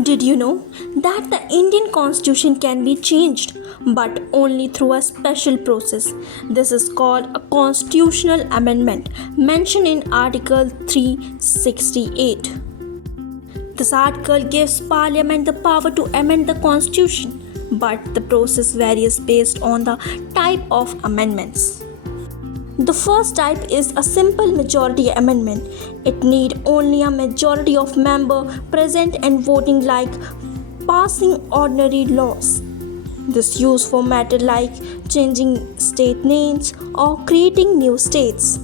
Did you know that the Indian constitution can be changed but only through a special process? This is called a constitutional amendment mentioned in Article 368. This article gives Parliament the power to amend the constitution, but the process varies based on the type of amendments. The first type is a simple majority amendment. It need only a majority of member present and voting like passing ordinary laws. This used for matter like changing state names or creating new states.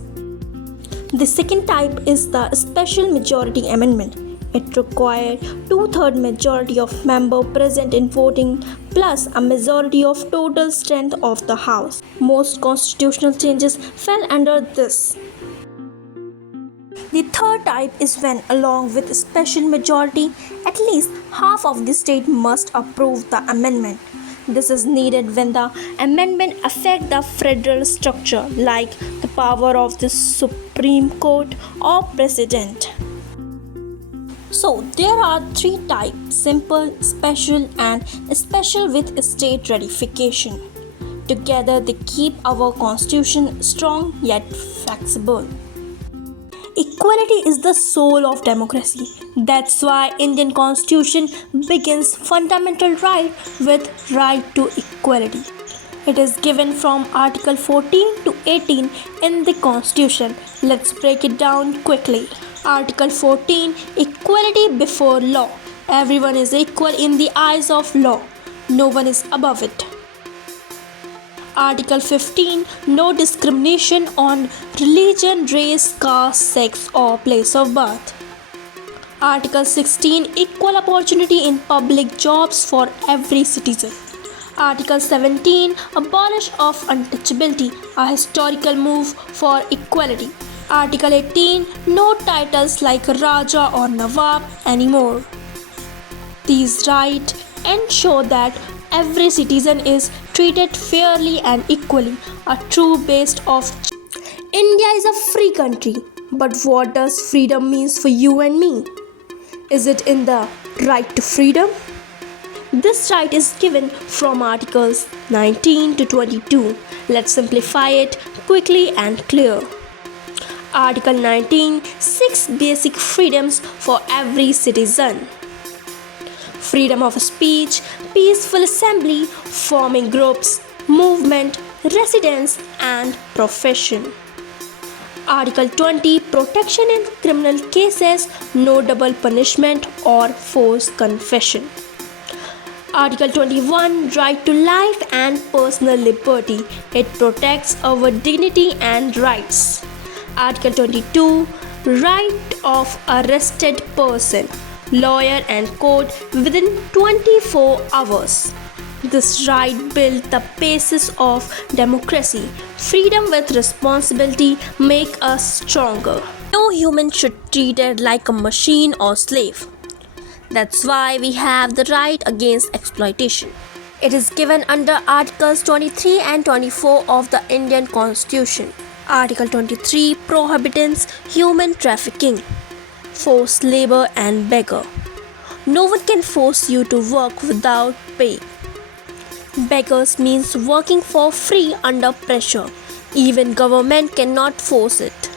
The second type is the special majority amendment. It required two-thirds majority of member present in voting plus a majority of total strength of the House. Most constitutional changes fell under this. The third type is when, along with special majority, at least half of the state must approve the amendment. This is needed when the amendment affects the federal structure, like the power of the Supreme Court or President. So, there are three types: simple, special, and special with state ratification. Together, they keep our constitution strong yet flexible. Equality is the soul of democracy. That's why Indian constitution begins fundamental right with right to equality. It is given from Article 14 to 18 in the constitution. Let's break it down quickly. Article 14, equality before law. Everyone is equal in the eyes of law. No one is above it. Article 15, no discrimination on religion, race, caste, sex, or place of birth. Article 16, equal opportunity in public jobs for every citizen. Article 17, abolish of untouchability, a historical move for equality. Article 18, no titles like Raja or Nawab anymore. These rights ensure that every citizen is treated fairly and equally, a true base of India is a free country. But what does freedom means for you and me? Is it in the right to freedom? This right is given from Articles 19 to 22. Let's simplify it quickly and clear. Article 19, 6 basic freedoms for every citizen. Freedom of speech, peaceful assembly, forming groups, movement, residence, and profession. Article 20, protection in criminal cases, no double punishment or forced confession. Article 21, right to life and personal liberty. It protects our dignity and rights. Article 22, right of arrested person, lawyer and court within 24 hours. This right built the basis of democracy. Freedom with responsibility make us stronger. No human should be treated like a machine or slave. That's why we have the right against exploitation. It is given under Articles 23 and 24 of the Indian Constitution. Article 23 prohibits human trafficking, forced labor and beggar. No one can force you to work without pay. Beggars means working for free under pressure. Even government cannot force it.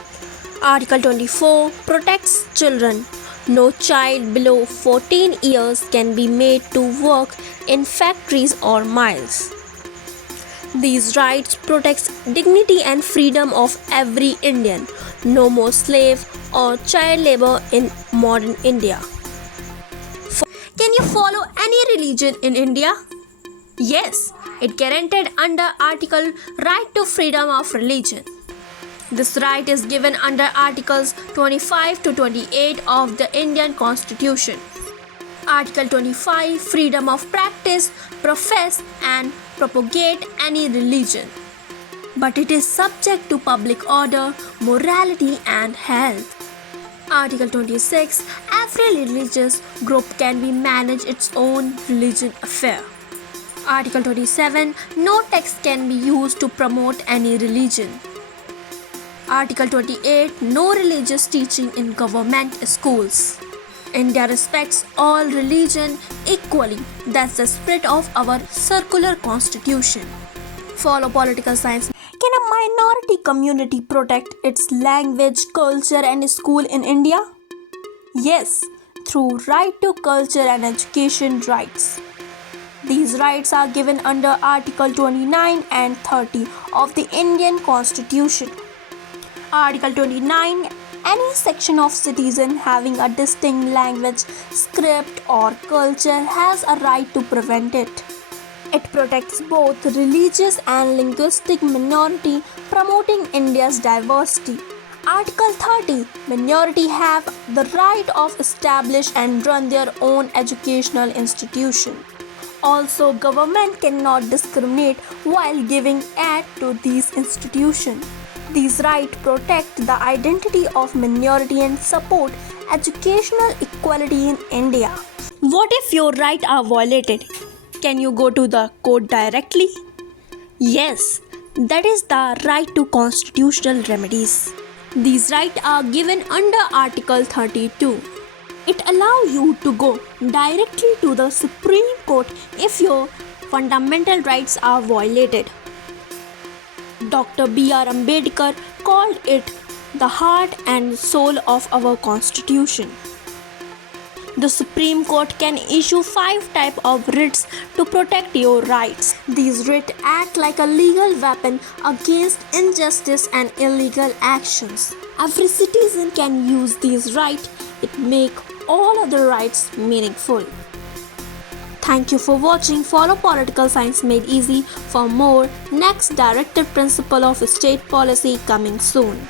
Article 24 protects children. No child below 14 years can be made to work in factories or mines. These rights protect dignity and freedom of every Indian. No more slave or child labor in modern India. Can you follow any religion in India? Yes, it guaranteed under Article Right to Freedom of Religion. This right is given under Articles 25 to 28 of the Indian Constitution. Article 25, freedom of practice, profess and propagate any religion. But it is subject to public order, morality and health. Article 26, every religious group can be managed its own religion affair. Article 27, no text can be used to promote any religion. Article 28, no religious teaching in government schools. India respects all religion equally. That's the spirit of our circular constitution. Follow political science. Can a minority community protect its language, culture, and school in India? Yes, through right to culture and education rights. These rights are given under Article 29 and 30 of the Indian Constitution. Article 29. Any section of citizen having a distinct language, script, or culture has a right to prevent it. It protects both religious and linguistic minority, promoting India's diversity. Article 30. Minority have the right of establish and run their own educational institution. Also, government cannot discriminate while giving aid to these institutions. These rights protect the identity of minority and support educational equality in India. What if your rights are violated? Can you go to the court directly? Yes, that is the right to constitutional remedies. These rights are given under Article 32. It allows you to go directly to the Supreme Court if your fundamental rights are violated. Dr. B.R. Ambedkar called it the heart and soul of our constitution. The Supreme Court can issue 5 types of writs to protect your rights. These writs act like a legal weapon against injustice and illegal actions. Every citizen can use these rights. It makes all other rights meaningful. Thank you for watching. Follow Political Science Made Easy for more. Next directive principle of state policy coming soon.